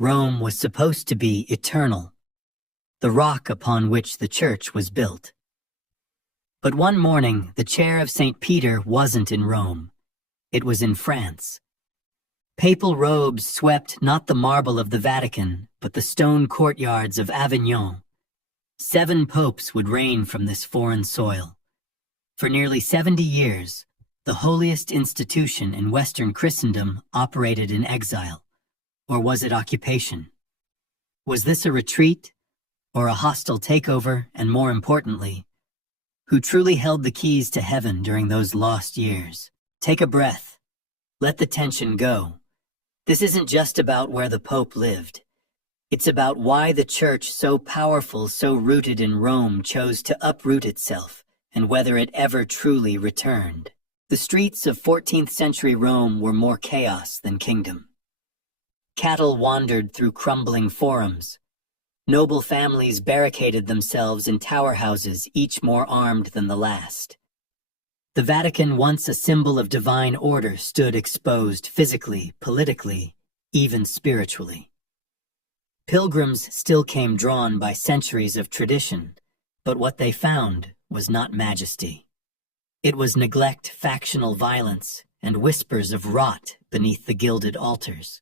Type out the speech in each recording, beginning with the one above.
Rome was supposed to be eternal, the rock upon which the church was built. But one morning, the chair of St. Peter wasn't in Rome. It was in France. Papal robes swept not the marble of the Vatican, but the stone courtyards of Avignon. 7 popes would reign from this foreign soil. For nearly 70 years, the holiest institution in Western Christendom operated in exile. Or was it occupation? Was this a retreat, or a hostile takeover, and more importantly, who truly held the keys to heaven during those lost years? Take a breath. Let the tension go. This isn't just about where the Pope lived. It's about why the Church, so powerful, so rooted in Rome, chose to uproot itself, and whether it ever truly returned. The streets of 14th century Rome were more chaos than kingdom. Cattle wandered through crumbling forums. Noble families barricaded themselves in tower houses, each more armed than the last. The Vatican, once a symbol of divine order, stood exposed physically, politically, even spiritually. Pilgrims still came drawn by centuries of tradition, but what they found was not majesty. It was neglect, factional violence, and whispers of rot beneath the gilded altars.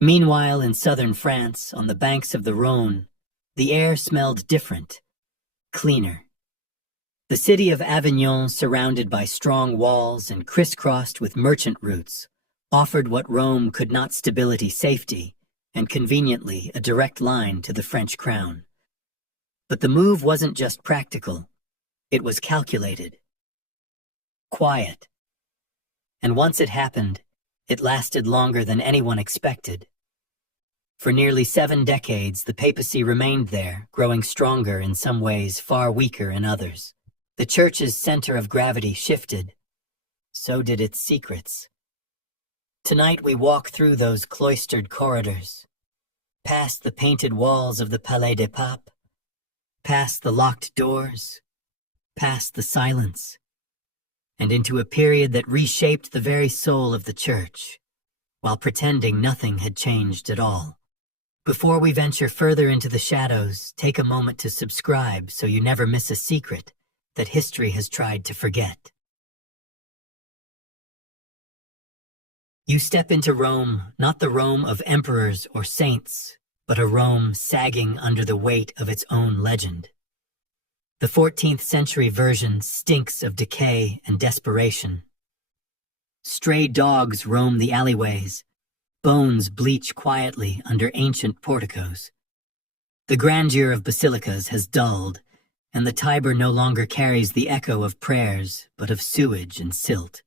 Meanwhile, in southern France, on the banks of the Rhône, the air smelled different, cleaner. The city of Avignon, surrounded by strong walls and crisscrossed with merchant routes, offered what Rome could not: stability, safety, and conveniently a direct line to the French crown. But the move wasn't just practical, it was calculated. Quiet. And once it happened, it lasted longer than anyone expected. For nearly 7 decades, the papacy remained there, growing stronger in some ways, far weaker in others. The Church's center of gravity shifted. So did its secrets. Tonight we walk through those cloistered corridors, past the painted walls of the Palais des Papes, past the locked doors, past the silence, and into a period that reshaped the very soul of the Church, while pretending nothing had changed at all. Before we venture further into the shadows, take a moment to subscribe so you never miss a secret that history has tried to forget. You step into Rome, not the Rome of emperors or saints, but a Rome sagging under the weight of its own legend. The 14th century version stinks of decay and desperation. Stray dogs roam the alleyways. Bones bleach quietly under ancient porticos. The grandeur of basilicas has dulled, and the Tiber no longer carries the echo of prayers, but of sewage and silt.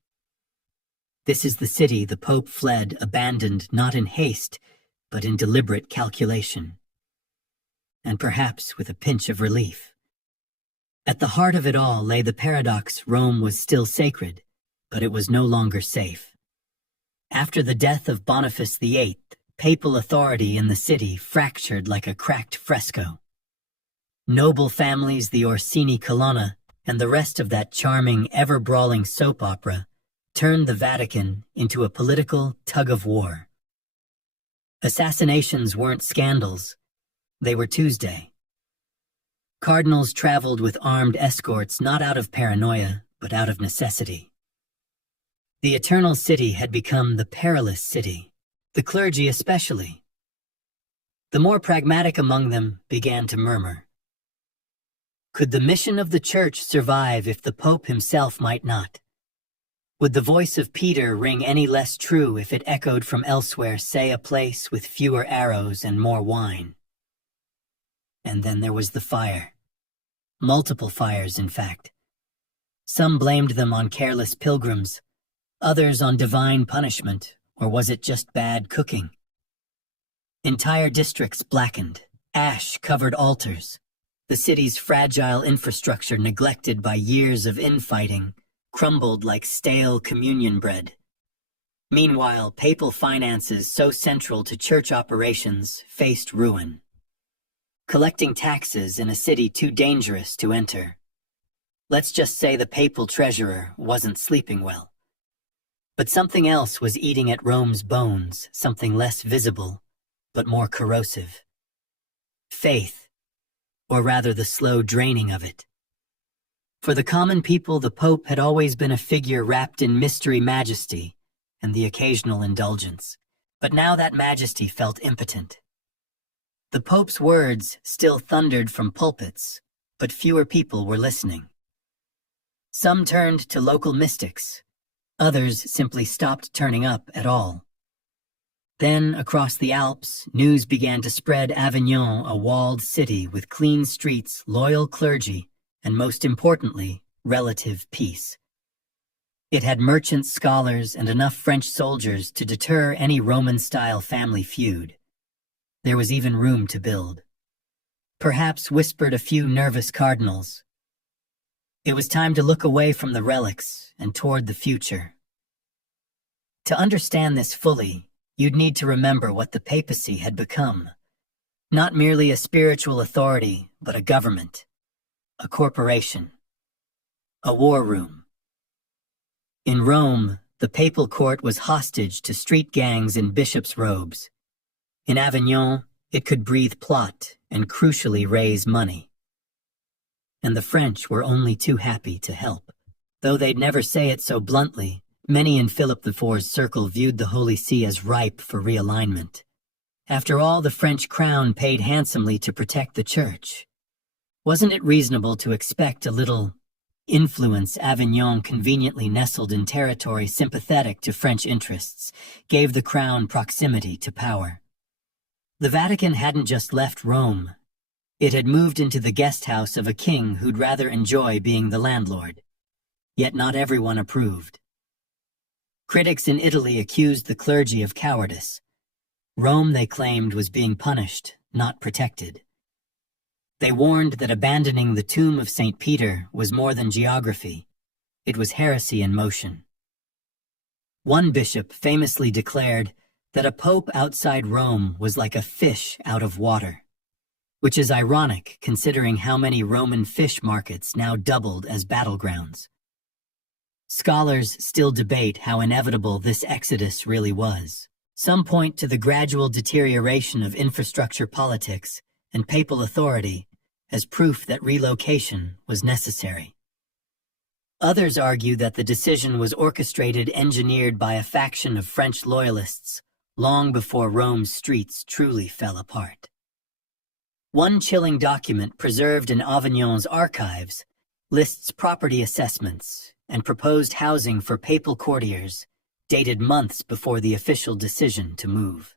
This is the city the Pope fled, abandoned not in haste, but in deliberate calculation. And perhaps with a pinch of relief. At the heart of it all lay the paradox: Rome was still sacred, but it was no longer safe. After the death of Boniface VIII, papal authority in the city fractured like a cracked fresco. Noble families, the Orsini Colonna, and the rest of that charming, ever-brawling soap opera turned the Vatican into a political tug-of-war. Assassinations weren't scandals, they were Tuesday. Cardinals traveled with armed escorts not out of paranoia, but out of necessity. The Eternal City had become the perilous city, the clergy especially. The more pragmatic among them began to murmur. Could the mission of the Church survive if the Pope himself might not? Would the voice of Peter ring any less true if it echoed from elsewhere, say a place with fewer arrows and more wine? And then there was the fire. Multiple fires, in fact. Some blamed them on careless pilgrims, others on divine punishment, or was it just bad cooking? Entire districts blackened, ash covered altars, the city's fragile infrastructure, neglected by years of infighting, crumbled like stale communion bread. Meanwhile, papal finances, so central to church operations, faced ruin. Collecting taxes in a city too dangerous to enter. Let's just say the papal treasurer wasn't sleeping well. But something else was eating at Rome's bones, something less visible, but more corrosive. Faith, or rather the slow draining of it. For the common people, the Pope had always been a figure wrapped in mystery, majesty, and the occasional indulgence. But now that majesty felt impotent. The Pope's words still thundered from pulpits, but fewer people were listening. Some turned to local mystics. Others simply stopped turning up at all. Then, across the Alps, news began to spread Avignon, a walled city with clean streets, loyal clergy, and most importantly, relative peace. It had merchants, scholars, and enough French soldiers to deter any Roman-style family feud. There was even room to build. Perhaps, whispered a few nervous cardinals. It was time to look away from the relics and toward the future. To understand this fully, you'd need to remember what the papacy had become. Not merely a spiritual authority, but a government, a corporation, a war room. In Rome, the papal court was hostage to street gangs in bishops' robes. In Avignon, it could breathe plot and crucially raise money. And the French were only too happy to help. Though they'd never say it so bluntly, many in Philip IV's circle viewed the Holy See as ripe for realignment. After all, the French crown paid handsomely to protect the church. Wasn't it reasonable to expect a little influence? Avignon, conveniently nestled in territory sympathetic to French interests, gave the crown proximity to power. The Vatican hadn't just left Rome. It had moved into the guest house of a king who'd rather enjoy being the landlord. Yet not everyone approved. Critics in Italy accused the clergy of cowardice. Rome, they claimed, was being punished, not protected. They warned that abandoning the tomb of St. Peter was more than geography. It was heresy in motion. One bishop famously declared that a pope outside Rome was like a fish out of water, which is ironic considering how many Roman fish markets now doubled as battlegrounds. Scholars still debate how inevitable this exodus really was. Some point to the gradual deterioration of infrastructure politics and papal authority as proof that relocation was necessary. Others argue that the decision was engineered by a faction of French loyalists long before Rome's streets truly fell apart. One chilling document preserved in Avignon's archives lists property assessments and proposed housing for papal courtiers dated months before the official decision to move.